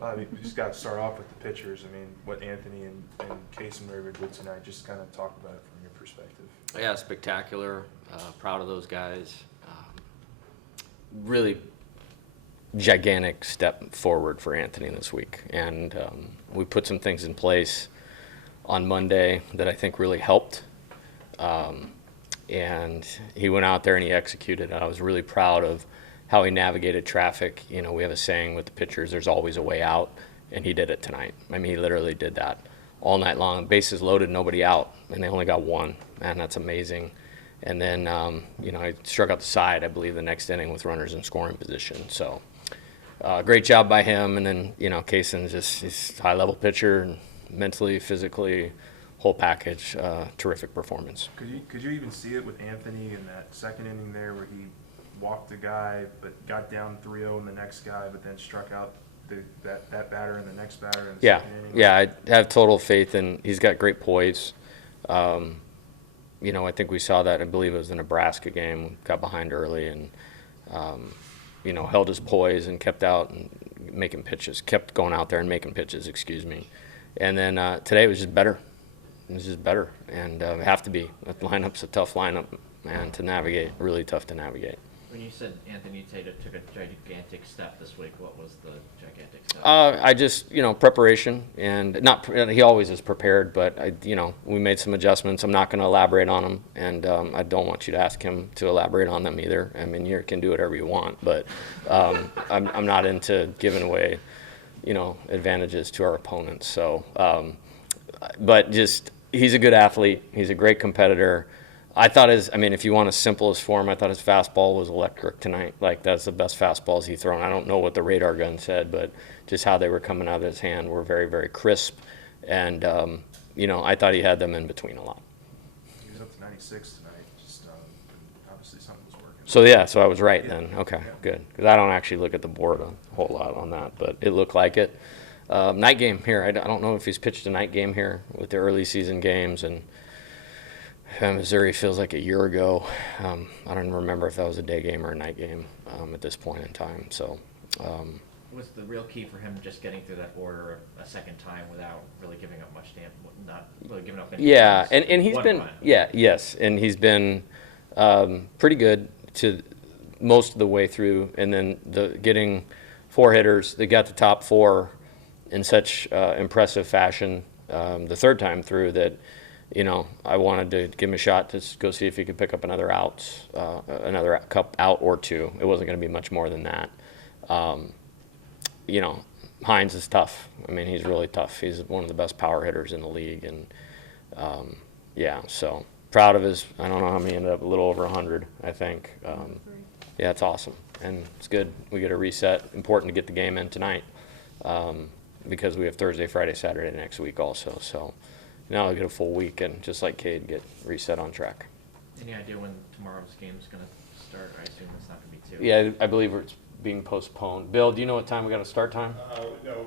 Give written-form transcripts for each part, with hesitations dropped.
We just got to start off with the pitchers. I mean, what Anthony and Kason were able to do tonight, just kind of talk about it from your perspective. Yeah, spectacular. Proud of those guys. Really gigantic step forward for Anthony this week. And we put some things in place on Monday that I think really helped. And he went out there and he executed. I was really proud of how he navigated traffic. You know, we have a saying with the pitchers, there's always a way out, and he did it tonight. I mean, he literally did that all night long. Bases loaded, nobody out, and they only got one. Man, that's amazing. And then, you know, I struck out the side, I believe, the next inning with runners in scoring position. So great job by him. And then, you know, Kason, he's a high-level pitcher, and mentally, physically, whole package, terrific performance. Could you even see it with Anthony in that second inning there where he walked the guy but got down 3-0 in the next guy, but then struck out that batter and the next batter in the second inning? Yeah, I have total faith in. He's got great poise. You know, I think we saw that. I believe it was the Nebraska game. Got behind early and you know, held his poise and kept out and making pitches. Kept going out there and making pitches. Excuse me. And then today it was just better. It was just better, and have to be. That lineup's a tough lineup, man, to navigate. Really tough to navigate. When you said Anthony Tatum took a gigantic step this week, what was the gigantic step? I just, you know, preparation, and not. He always is prepared, but you know, we made some adjustments. I'm not going to elaborate on them, and I don't want you to ask him to elaborate on them either. I mean, you can do whatever you want, but I'm not into giving away, you know, advantages to our opponents. So, but just he's a good athlete. He's a great competitor. I thought if you want a simplest form, I thought his fastball was electric tonight. Like, that's the best fastballs he's thrown. I don't know what the radar gun said, but just how they were coming out of his hand were very, very crisp. And, you know, I thought he had them in between a lot. He was up to 96 tonight. Just obviously something was working. So I was right then. Okay, good. Because I don't actually look at the board a whole lot on that, but it looked like it. Night game here. I don't know if he's pitched a night game here with the early season games, and Missouri feels like a year ago. I don't even remember if that was a day game or a night game at this point in time. So, was the real key for him just getting through that order a second time without really giving up much not really giving up any yeah, points? and he's been and he's been pretty good to most of the way through, and then getting four hitters. They got the top four in such impressive fashion the third time through that. You know, I wanted to give him a shot to go see if he could pick up another cup out or two. It wasn't going to be much more than that. You know, Hines is tough. I mean, he's really tough. He's one of the best power hitters in the league. And, yeah, so proud of his, I don't know how many ended up, a little over 100, I think. Yeah, it's awesome. And it's good. We get a reset. Important to get the game in tonight because we have Thursday, Friday, Saturday next week also. So. Now I get a full week and just like Cade, get reset on track. Any idea when tomorrow's game is going to start? I assume it's not going to be 2. Yeah, I believe it's being postponed. Bill, do you know what time we got a start time? No,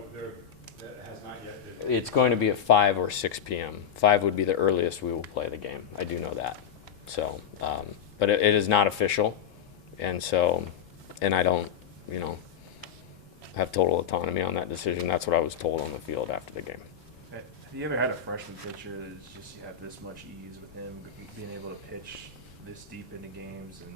that has not yet been. It's going to be at 5 or 6 p.m. 5 would be the earliest we will play the game. I do know that. So, but it is not official, and I don't, you know, have total autonomy on that decision. That's what I was told on the field after the game. Have you ever had a freshman pitcher that is just you have this much ease with him being able to pitch this deep into games and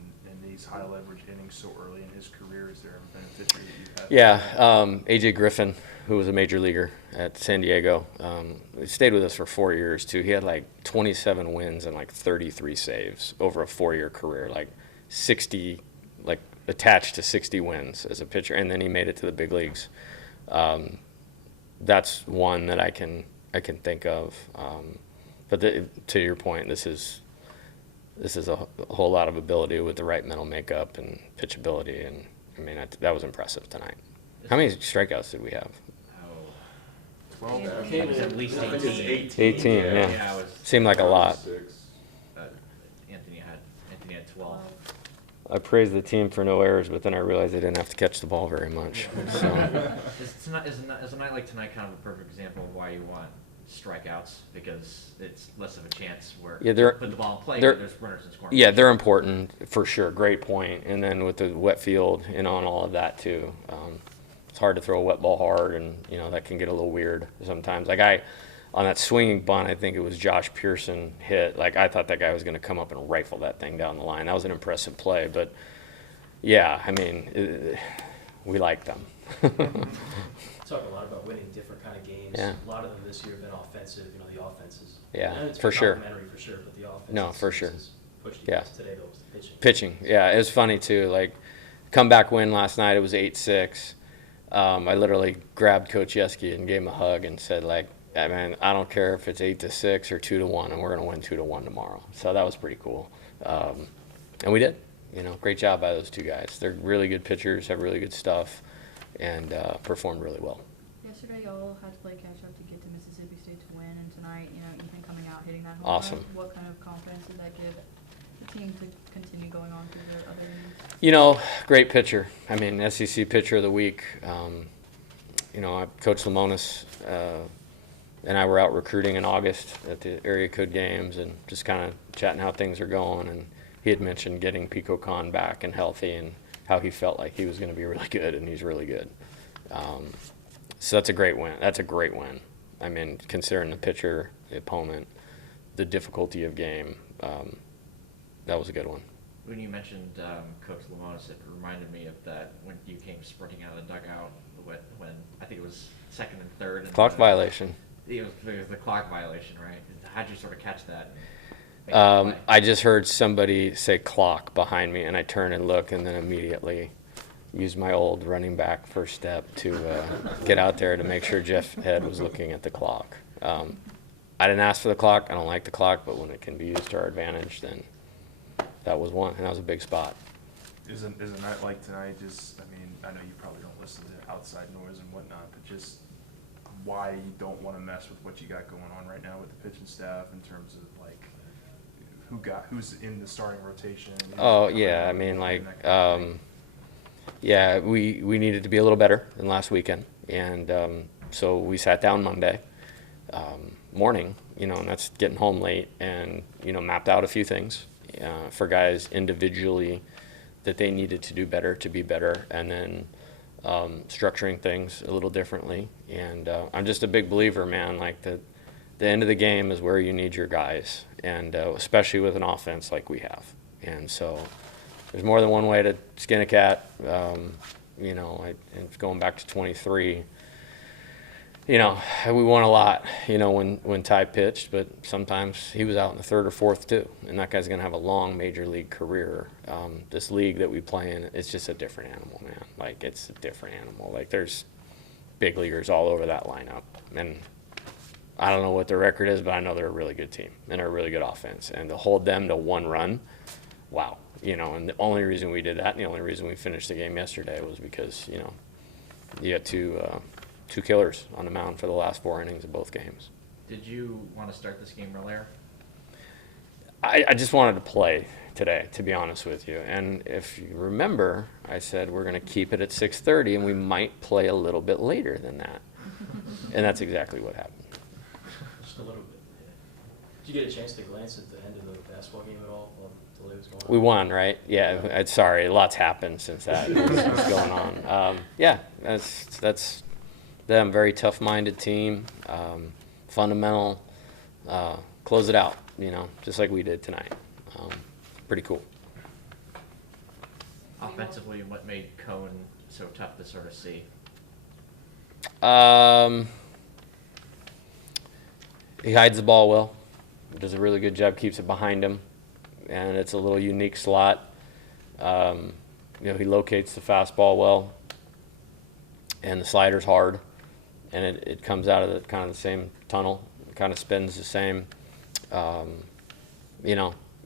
these high leverage innings so early in his career? Is there ever been a pitcher that you've had? Yeah, A.J. Griffin, who was a major leaguer at San Diego, he stayed with us for 4 years too. He had like 27 wins and like 33 saves over a 4-year career, like 60, like attached to 60 wins as a pitcher, and then he made it to the big leagues. That's one that I can think of, but to your point, this is a whole lot of ability with the right mental makeup and pitchability, and I mean that was impressive tonight. How many strikeouts did we have? 12. It was at least 18. 18, yeah. Yeah, Seemed like a lot. Anthony had 12. I praised the team for no errors, but then I realized they didn't have to catch the ball very much. So. Is a night like tonight kind of a perfect example of why you want strikeouts? Because it's less of a chance where put the ball in play, there's runners in scoring. Yeah, they're important for sure. Great point. And then with the wet field and on all of that too. it's hard to throw a wet ball hard, and that can get a little weird sometimes. Like on that swinging bunt, I think it was Josh Pearson hit. Like I thought that guy was going to come up and rifle that thing down the line. That was an impressive play, but yeah, I mean, we like them. Talking a lot about winning different kind of games. Yeah. A lot of them this year have been offensive. The offenses. Yeah, I know it's for been sure. complimentary for sure, but the offense. No, for sure. Pushed you Yeah. guys today though was the pitching. Pitching, yeah, it was funny too. Like, comeback win last night. It was 8-6. I literally grabbed Coach Yeski and gave him a hug and said, like, "Yeah, man, I don't care if it's 8-6 or 2-1, and we're gonna win 2-1 tomorrow." So that was pretty cool, and we did. Great job by those two guys. They're really good pitchers, have really good stuff, and performed really well. Yesterday, y'all had to play catch up to get to Mississippi State to win, and tonight, Ethan coming out hitting that home Awesome. run. What kind of confidence did that give the team to continue going on through their other innings? Great pitcher. I mean, SEC Pitcher of the Week. Coach Lamonis and I were out recruiting in August at the area code games and just kind of chatting how things are going. And he had mentioned getting Pico Khan back and healthy and how he felt like he was going to be really good, and he's really good. So that's a great win. That's a great win. I mean, considering the pitcher, the opponent, the difficulty of game, that was a good one. When you mentioned Coach Lamonis, it reminded me of that when you came sprinting out of the dugout when I think it was second and third. And Clock violation. It was the clock violation, right? How'd you sort of catch that? And make the play? I just heard somebody say clock behind me, and I turn and look, and then immediately use my old running back first step to get out there to make sure Jeff Head was looking at the clock. I didn't ask for the clock. I don't like the clock, but when it can be used to our advantage, then that was one, and that was a big spot. Is a night like tonight just, I know you probably don't listen to outside noise and whatnot, but just why you don't want to mess with what you got going on right now with the pitching staff in terms of, like, who's in the starting rotation? Oh, yeah, yeah, we needed to be a little better than last weekend, and so we sat down Monday morning, and that's getting home late, and, mapped out a few things for guys individually that they needed to do better to be better, and then structuring things a little differently. And I'm just a big believer, man, like the end of the game is where you need your guys, and especially with an offense like we have. And so there's more than one way to skin a cat. And going back to 23, we won a lot, when Ty pitched, but sometimes he was out in the third or fourth too, and that guy's going to have a long major league career. This league that we play in, it's just a different animal, man. Like, it's a different animal. Like, there's big leaguers all over that lineup, and I don't know what their record is, but I know they're a really good team and a really good offense, and to hold them to one run, wow. And the only reason we did that, and the only reason we finished the game yesterday was because, you got two killers on the mound for the last 4 innings of both games. Did you want to start this game earlier? I just wanted to play today, to be honest with you. And if you remember, I said we're going to keep it at 6:30, and we might play a little bit later than that. And that's exactly what happened. Just a little bit. Yeah. Did you get a chance to glance at the end of the basketball game at all while the delay was going on? We won, right? Yeah. Sorry, lots happened since that was going on. Yeah, that's them. Very tough-minded team, fundamental. Close it out, just like we did tonight. Pretty cool. Offensively, what made Cohen so tough to sort of see? He hides the ball well. Does a really good job, keeps it behind him, and it's a little unique slot. He locates the fastball well, and the slider's hard, and it comes out of the kind of the same tunnel. It kind of spins the same,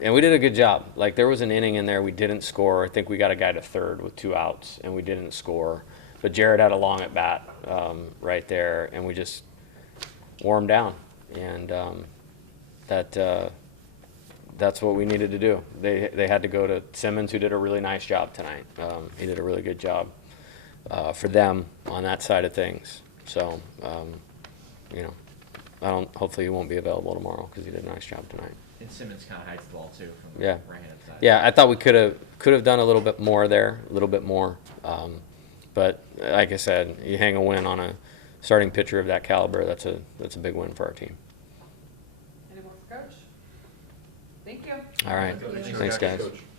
And we did a good job. Like, there was an inning in there we didn't score. I think we got a guy to third with 2 outs, and we didn't score. But Jared had a long at bat right there, and we just wore him down. And that's what we needed to do. They had to go to Simmons, who did a really nice job tonight. He did a really good job for them on that side of things. So, hopefully he won't be available tomorrow because he did a nice job tonight. And Simmons kind of hides the ball too from the right-hand side. Yeah, I thought we could have done a little bit more there, a little bit more. But like I said, you hang a win on a starting pitcher of that caliber, that's a big win for our team. Any more for Coach? Thank you. All right. Thank you. Thanks, guys.